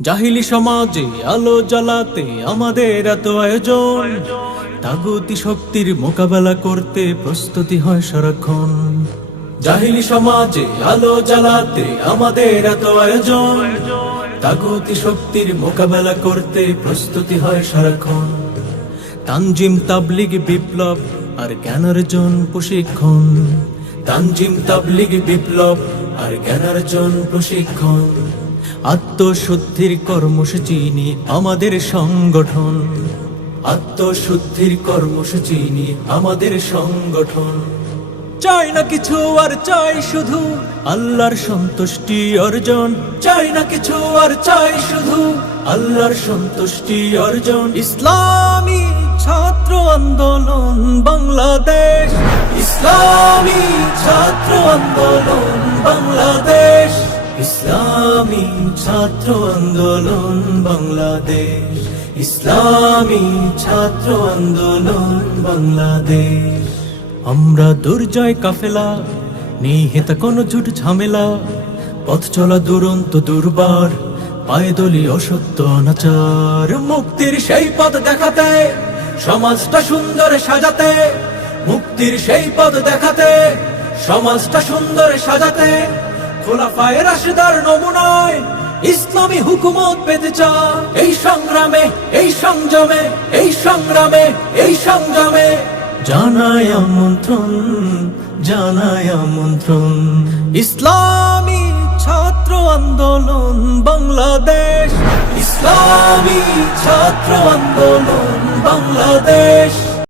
জাহিলি সমাজে আলো জ্বালাতে আমাদের এত আয়োজন। তাগুতি শক্তির মোকাবেলা করতে প্রস্তুতি হয় সারাক্ষণ। জাহিলি সমাজে আলো জ্বালাতে আমাদের এত আয়োজন। তাগুতি শক্তির মোকাবেলা করতে প্রস্তুতি হয় সারাক্ষণ। তানজিম তাবলিগ বিপ্লব আর জ্ঞানার্জন প্রশিক্ষণ। তানজিম তাবলিগ বিপ্লব আর জ্ঞানার্জন প্রশিক্ষণ। আত্মশুদ্ধির কর্মসূচি নিয়ে আমাদের সংগঠন। আত্মশুদ্ধির কর্মসূচি নিয়ে আমাদের সংগঠন। চাই না কিছু আর চাই শুধু আল্লাহর সন্তুষ্টি অর্জন। চাই না কিছু আর চাই শুধু আল্লাহর সন্তুষ্টি অর্জন। ইসলামী ছাত্র আন্দোলন বাংলাদেশ। ইসলামী ছাত্র আন্দোলন বাংলাদেশ। ইসলামী ছাত্র আন্দোলন, বাংলাদেশ। ইসলামী ছাত্র আন্দোলন, বাংলাদেশ। আমরা দুর্জয় কাফেলা, নিহিত কোনো ঝুট ঝামেলা। পথ চলা দুরন্ত দুর্বার, পায়ে দলি অসত্য অনাচার। মুক্তির সেই পথ দেখাতে, সমাজটা সুন্দর সাজাতে। মুক্তির সেই পথ দেখাতে, সমাজটা সুন্দর সাজাতে। খোলা পায়ের রাশিদার নমুনায় ইসলামী হুকুমত পেতে চা এই সংগ্রামে, এই সংযমে, এই সংগ্রামে, এই সংযমে। জানায় আমন্ত্রণ জানায় আমন্ত্রণ। ইসলামী ছাত্র আন্দোলন, বাংলাদেশ। ইসলামী ছাত্র আন্দোলন, বাংলাদেশ।